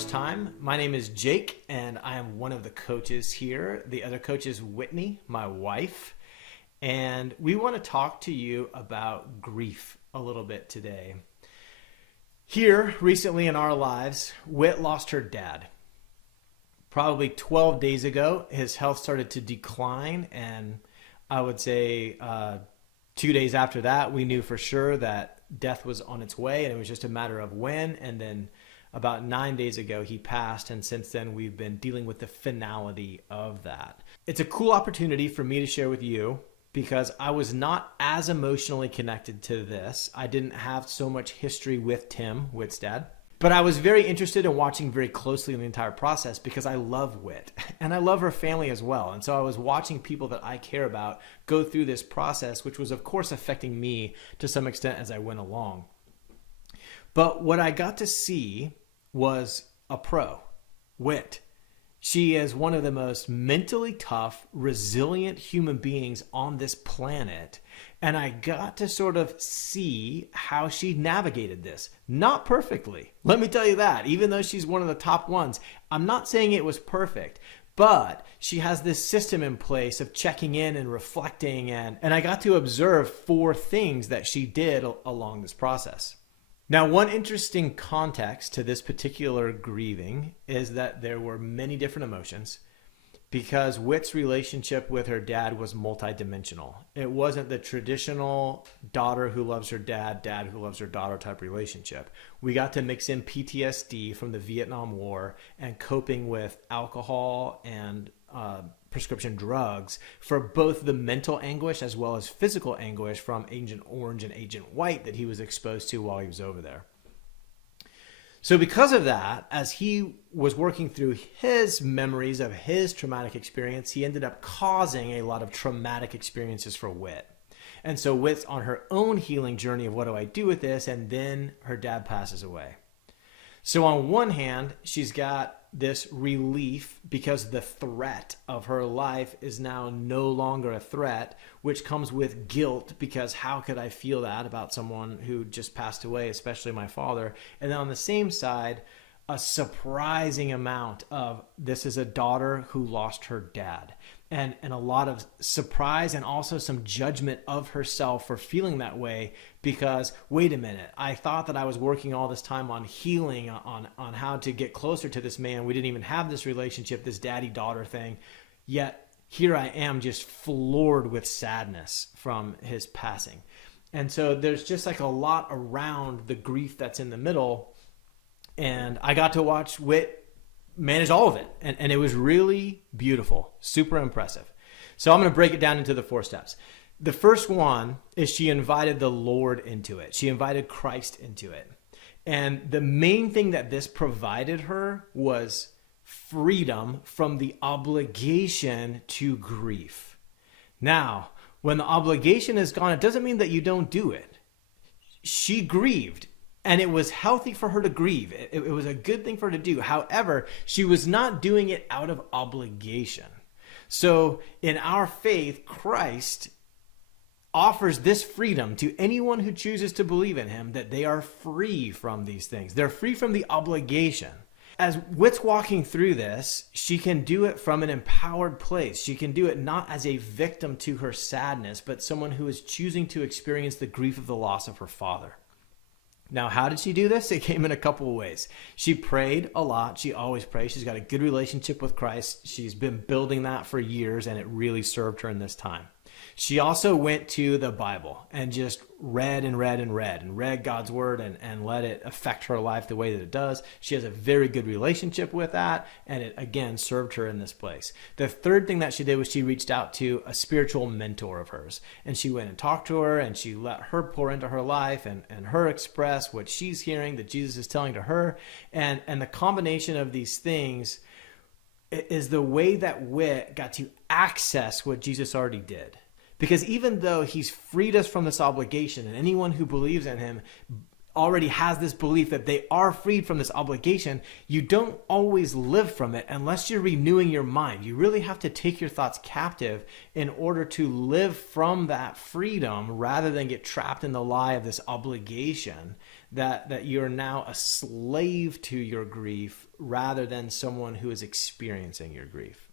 first time, my name is Jake, and I am one of the coaches here. The other coach is Whitney, my wife, and we want to talk to you about grief a little bit today. Here, recently in our lives, Whit lost her dad. Probably 12 days ago, his health started to decline, and I would say 2 days after that, we knew for sure that death was on its way, and it was just a matter of when. And then about 9 days ago, he passed, and since then, we've been dealing with the finality of that. It's a cool opportunity for me to share with you because I was not as emotionally connected to this. I didn't have so much history with Tim, Whit's dad. But I was very interested in watching very closely in the entire process because I love Whit and I love her family as well. And so I was watching people that I care about go through this process, which was of course affecting me to some extent as I went along. But what I got to see was a pro, Whit. She is one of the most mentally tough, resilient human beings on this planet. And I got to sort of see how she navigated this. Not perfectly. Let me tell you that. Even though she's one of the top ones, I'm not saying it was perfect. But she has this system in place of checking in and reflecting. And I got to observe 4 things that she did along this process. Now, one interesting context to this particular grieving is that there were many different emotions because Whit's relationship with her dad was multidimensional. It wasn't the traditional daughter who loves her dad, dad who loves her daughter type relationship. We got to mix in PTSD from the Vietnam War and coping with alcohol and prescription drugs for both the mental anguish as well as physical anguish from Agent Orange and Agent White that he was exposed to while he was over there. So because of that, as he was working through his memories of his traumatic experience, he ended up causing a lot of traumatic experiences for Whit. And so Whit's on her own healing journey of what do I do with this? And then her dad passes away. So on one hand, she's got this relief because the threat of her life is now no longer a threat, which comes with guilt because how could I feel that about someone who just passed away, especially my father? And then on the same side, a surprising amount of this is a daughter who lost her dad. And a lot of surprise and also some judgment of herself for feeling that way because, wait a minute, I thought that I was working all this time on healing, on how to get closer to this man. We didn't even have this relationship, this daddy-daughter thing. Yet here I am just floored with sadness from his passing. And so there's just like a lot around the grief that's in the middle. And I got to watch Whit manage all of it. And it was really beautiful, super impressive. So I'm going to break it down into the 4 steps. The first one is she invited the Lord into it. She invited Christ into it. And the main thing that this provided her was freedom from the obligation to grief. Now, when the obligation is gone, it doesn't mean that you don't do it. She grieved. And it was healthy for her to grieve. It was a good thing for her to do. However, she was not doing it out of obligation. So in our faith, Christ offers this freedom to anyone who chooses to believe in him, that they are free from these things. They're free from the obligation. As Whit's walking through this, she can do it from an empowered place. She can do it not as a victim to her sadness, but someone who is choosing to experience the grief of the loss of her father. Now, how did she do this? It came in a couple of ways. She prayed a lot. She always prays. She's got a good relationship with Christ. She's been building that for years, and it really served her in this time. She also went to the Bible and just read God's word and let it affect her life the way that it does. She has a very good relationship with that, and it, again, served her in this place. The third thing that she did was she reached out to a spiritual mentor of hers, and she went and talked to her, and she let her pour into her life and her express what she's hearing that Jesus is telling to her. And the combination of these things is the way that Whit got to access what Jesus already did. Because even though he's freed us from this obligation, and anyone who believes in him already has this belief that they are freed from this obligation, you don't always live from it unless you're renewing your mind. You really have to take your thoughts captive in order to live from that freedom rather than get trapped in the lie of this obligation that you're now a slave to your grief rather than someone who is experiencing your grief.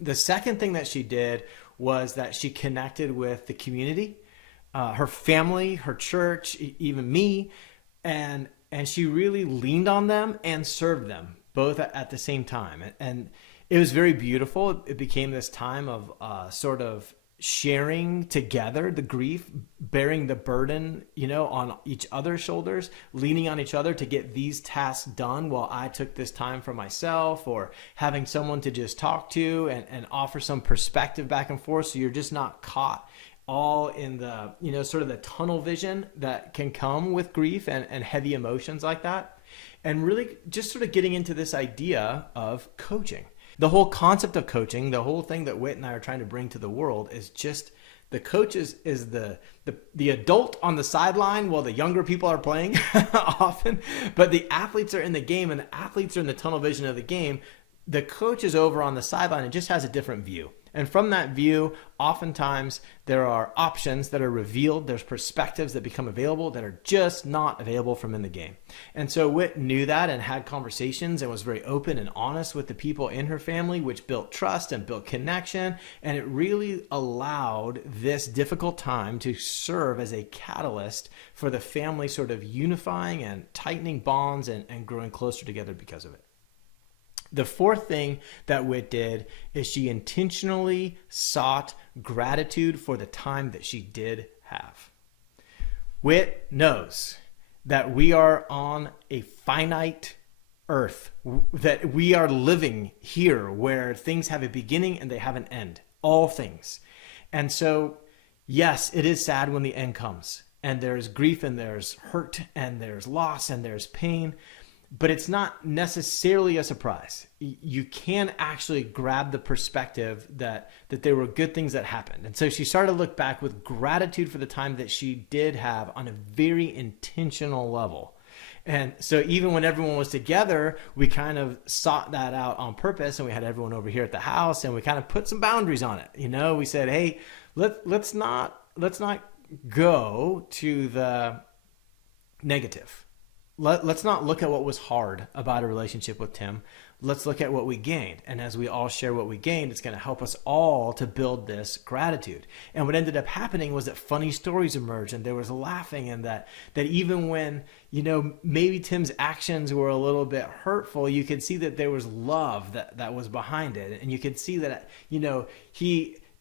The second thing that she did was that she connected with the community, her family, her church, even me, and she really leaned on them and served them both at the same time. And it was very beautiful. It became this time of sort of sharing together the grief, bearing the burden, on each other's shoulders, leaning on each other to get these tasks done while I took this time for myself, or having someone to just talk to and offer some perspective back and forth. So you're just not caught all in the, sort of the tunnel vision that can come with grief and heavy emotions like that. And really just sort of getting into this idea of coaching. The whole concept of coaching, the whole thing that Whit and I are trying to bring to the world is just the coach is the adult on the sideline while the younger people are playing often, but the athletes are in the game and the athletes are in the tunnel vision of the game. The coach is over on the sideline and just has a different view. And from that view, oftentimes there are options that are revealed. There's perspectives that become available that are just not available from in the game. And so Whit knew that and had conversations and was very open and honest with the people in her family, which built trust and built connection. And it really allowed this difficult time to serve as a catalyst for the family sort of unifying and tightening bonds and growing closer together because of it. The fourth thing that Whit did is she intentionally sought gratitude for the time that she did have. Whit knows that we are on a finite earth, that we are living here where things have a beginning and they have an end, all things. And so, yes, it is sad when the end comes and there's grief and there's hurt and there's loss and there's pain. But it's not necessarily a surprise. You can actually grab the perspective that there were good things that happened. And so she started to look back with gratitude for the time that she did have on a very intentional level. And so even when everyone was together, we kind of sought that out on purpose, and we had everyone over here at the house and we kind of put some boundaries on it. We said, hey, let's not go to the negative. Let's not look at what was hard about a relationship with Tim. Let's look at what we gained. And as we all share what we gained, it's going to help us all to build this gratitude. And what ended up happening was that funny stories emerged and there was laughing, and that even when, maybe Tim's actions were a little bit hurtful, you could see that there was love that was behind it. And you could see that,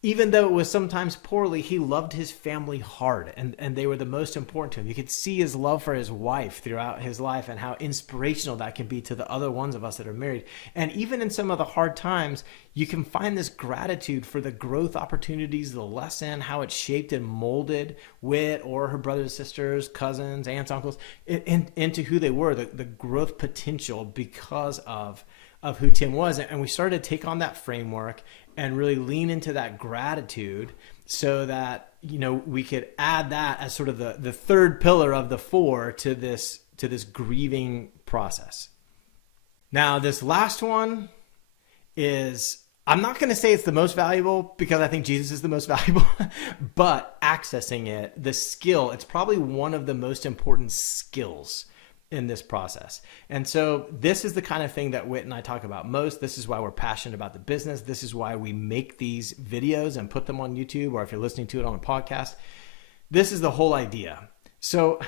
even though it was sometimes poorly, he loved his family hard, and they were the most important to him. You could see his love for his wife throughout his life and how inspirational that can be to the other ones of us that are married. And even in some of the hard times, you can find this gratitude for the growth opportunities, the lesson, how it shaped and molded Whit or her brothers, sisters, cousins, aunts, uncles into who they were, the growth potential because of who Tim was. And we started to take on that framework and really lean into that gratitude so that, we could add that as sort of the third pillar of the four to this grieving process. Now, this last one is, I'm not going to say it's the most valuable because I think Jesus is the most valuable, but accessing it, the skill, it's probably one of the most important skills in this process. And so this is the kind of thing that Whit and I talk about most. This is why we're passionate about the business. This is why we make these videos and put them on YouTube, or if you're listening to it on a podcast. This is the whole idea. So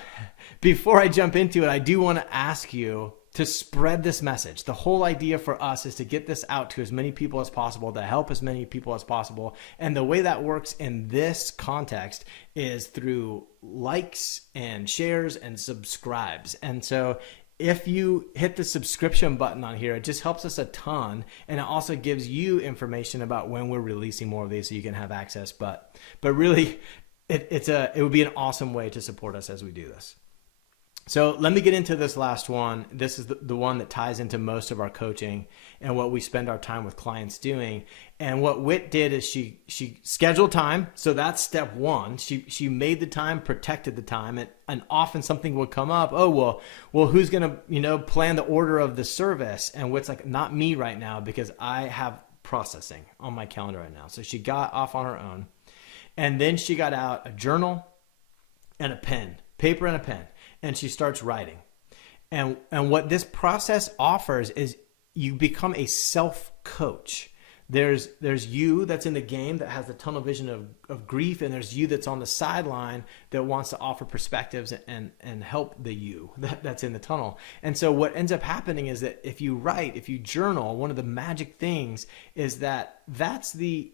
before I jump into it, I do want to ask you to spread this message. The whole idea for us is to get this out to as many people as possible, to help as many people as possible. And the way that works in this context is through likes and shares and subscribes. And so if you hit the subscription button on here, it just helps us a ton. And it also gives you information about when we're releasing more of these so you can have access. But really, it would be an awesome way to support us as we do this. So let me get into this last one. This is the one that ties into most of our coaching and what we spend our time with clients doing. And what Whit did is she scheduled time. So that's step one. She made the time, protected the time, and often something would come up. Oh, well, who's going to, plan the order of the service? And Whit's like, not me right now because I have processing on my calendar right now. So she got off on her own. And then she got out a journal and a pen, paper and a pen. And she starts writing. And what this process offers is you become a self-coach. There's you that's in the game that has the tunnel vision of grief, and there's you that's on the sideline that wants to offer perspectives and help the you that's in the tunnel. And so what ends up happening is that if you write, if you journal, one of the magic things is that's the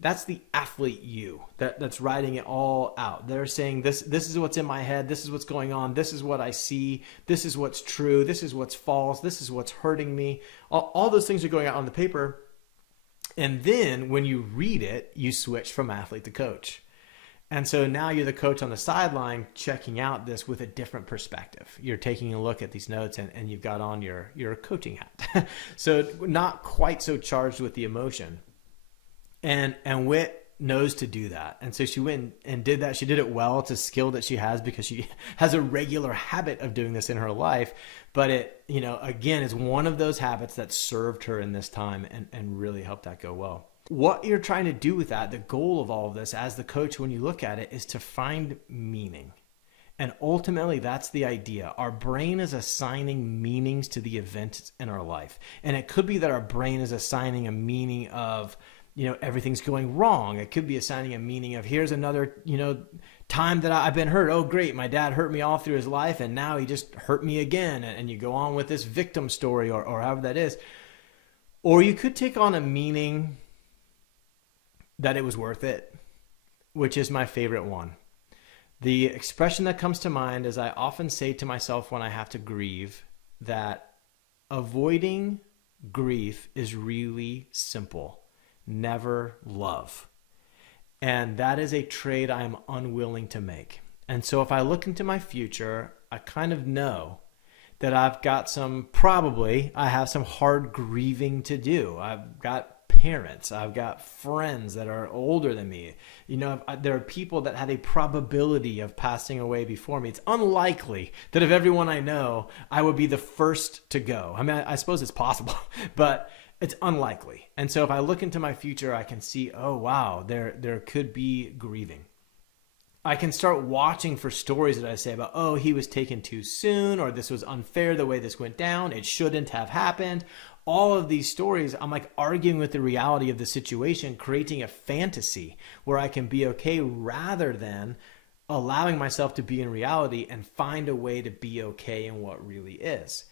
athlete you that's writing it all out. They're saying this is what's in my head, this is what's going on, this is what I see, this is what's true, this is what's false, this is what's hurting me. All those things are going out on the paper. And then when you read it, you switch from athlete to coach. And so now you're the coach on the sideline checking out this with a different perspective. You're taking a look at these notes and you've got on your coaching hat. So not quite so charged with the emotion. And Whit knows to do that. And so she went and did that. She did it well. It's a skill that she has because she has a regular habit of doing this in her life. But it, again, is one of those habits that served her in this time and really helped that go well. What you're trying to do with that, the goal of all of this as the coach, when you look at it, is to find meaning. And ultimately, that's the idea. Our brain is assigning meanings to the events in our life. And it could be that our brain is assigning a meaning of, everything's going wrong. It could be assigning a meaning of here's another, time that I've been hurt. Oh, great. My dad hurt me all through his life and now he just hurt me again. And you go on with this victim story or however that is. Or you could take on a meaning that it was worth it, which is my favorite one. The expression that comes to mind is I often say to myself when I have to grieve that avoiding grief is really simple. Never love. And that is a trade I am unwilling to make. And so if I look into my future, I kind of know that I have some hard grieving to do. I've got parents, I've got friends that are older than me. There are people that have a probability of passing away before me. It's unlikely that of everyone I know, I would be the first to go. I mean, I suppose it's possible, but it's unlikely. And so if I look into my future, I can see, oh, wow, there could be grieving. I can start watching for stories that I say about, oh, he was taken too soon, or this was unfair the way this went down. It shouldn't have happened. All of these stories, I'm like arguing with the reality of the situation, creating a fantasy where I can be okay rather than allowing myself to be in reality and find a way to be okay in what really is.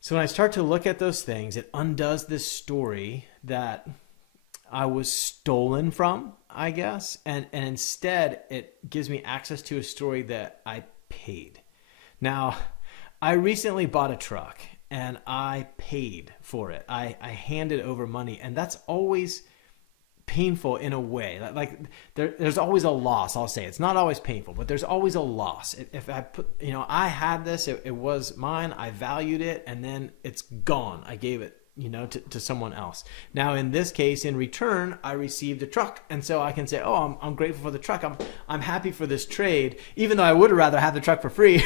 So when I start to look at those things, it undoes this story that I was stolen from, I guess. And instead, it gives me access to a story that I paid. Now, I recently bought a truck and I paid for it. I handed over money, and that's always painful in a way. Like there's always a loss. I'll say it's not always painful, but there's always a loss. If I put, I had this, it was mine. I valued it, and then it's gone. I gave it, to someone else. Now, in this case, in return, I received a truck, and so I can say, oh, I'm grateful for the truck. I'm happy for this trade, even though I would rather have the truck for free.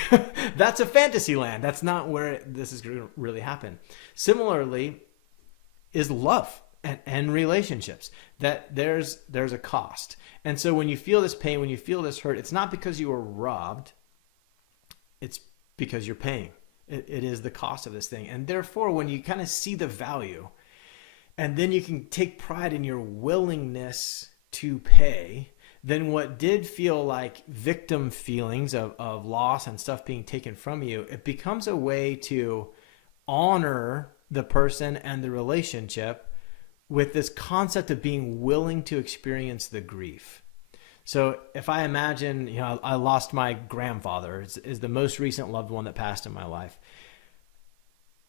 That's a fantasy land. That's not where this is going to really happen. Similarly, is love. And relationships, that there's a cost. And so when you feel this pain, when you feel this hurt, it's not because you were robbed, it's because you're paying. It is the cost of this thing. And therefore, when you kind of see the value, and then you can take pride in your willingness to pay, then what did feel like victim feelings of loss and stuff being taken from you, it becomes a way to honor the person and the relationship with this concept of being willing to experience the grief. So if I imagine, I lost my grandfather, is the most recent loved one that passed in my life.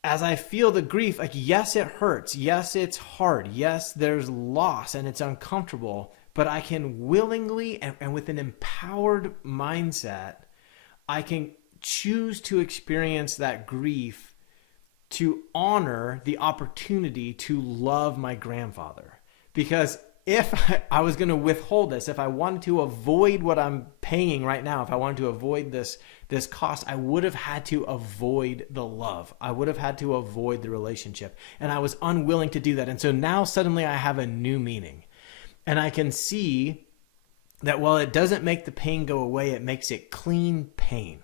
As I feel the grief, like, yes, it hurts. Yes, it's hard. Yes, there's loss and it's uncomfortable, but I can willingly and with an empowered mindset, I can choose to experience that grief to honor the opportunity to love my grandfather. Because if I was going to withhold this, if I wanted to avoid what I'm paying right now, if I wanted to avoid this cost, I would have had to avoid the love. I would have had to avoid the relationship. And I was unwilling to do that. And so now suddenly I have a new meaning. And I can see that while it doesn't make the pain go away, it makes it clean pain.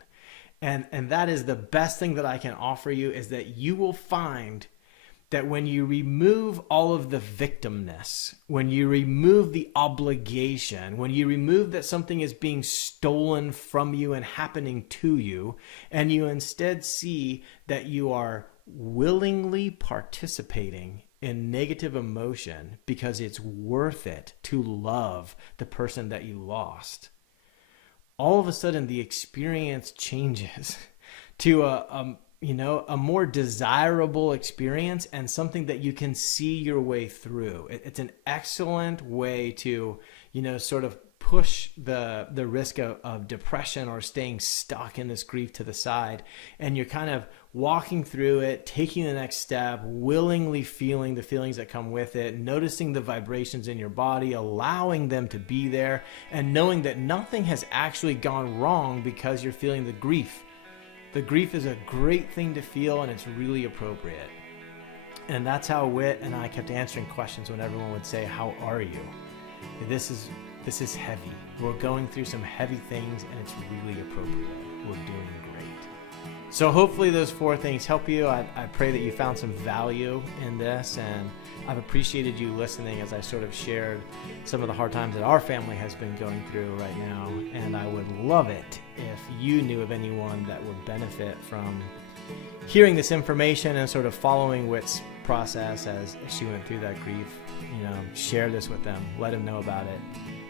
And that is the best thing that I can offer you, is that you will find that when you remove all of the victimness, when you remove the obligation, when you remove that something is being stolen from you and happening to you, and you instead see that you are willingly participating in negative emotion because it's worth it to love the person that you lost, all of a sudden the experience changes to a more desirable experience and something that you can see your way through. It's an excellent way to, sort of push the risk of depression or staying stuck in this grief to the side. And you're kind of walking through it, taking the next step, willingly feeling the feelings that come with it, noticing the vibrations in your body, allowing them to be there, and knowing that nothing has actually gone wrong because you're feeling the grief. The grief is a great thing to feel, and it's really appropriate. And that's how Whit and I kept answering questions when everyone would say, "How are you?" This is heavy. We're going through some heavy things, and it's really appropriate. We're doing great. So hopefully those 4 things help you. I pray that you found some value in this, and I've appreciated you listening as I sort of shared some of the hard times that our family has been going through right now. And I would love it if you knew of anyone that would benefit from hearing this information and sort of following Whit's process as she went through that grief. Share this with them. Let them know about it,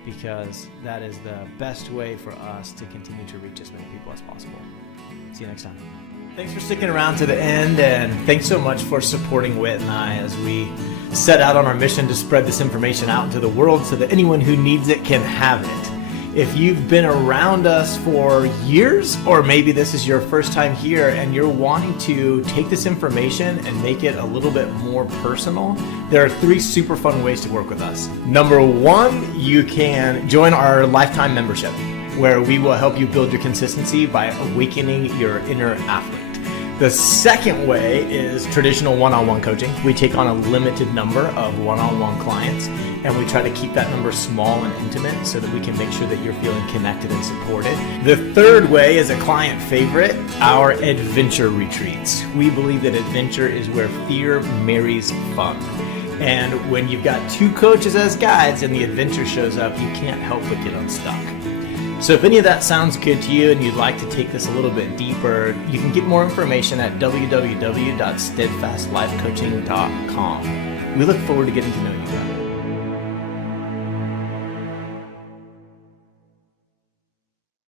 because that is the best way for us to continue to reach as many people as possible. See you next time. Thanks for sticking around to the end, and thanks so much for supporting Whit and I as we set out on our mission to spread this information out into the world so that anyone who needs it can have it. If you've been around us for years, or maybe this is your first time here and you're wanting to take this information and make it a little bit more personal, there are 3 super fun ways to work with us. Number 1, you can join our lifetime membership, where we will help you build your consistency by awakening your inner athlete. The second way is traditional one-on-one coaching. We take on a limited number of one-on-one clients, and we try to keep that number small and intimate so that we can make sure that you're feeling connected and supported. The third way is a client favorite, our adventure retreats. We believe that adventure is where fear marries fun. And when you've got 2 coaches as guides and the adventure shows up, you can't help but get unstuck. So if any of that sounds good to you and you'd like to take this a little bit deeper, you can get more information at www.steadfastlifecoaching.com. We look forward to getting to know you guys.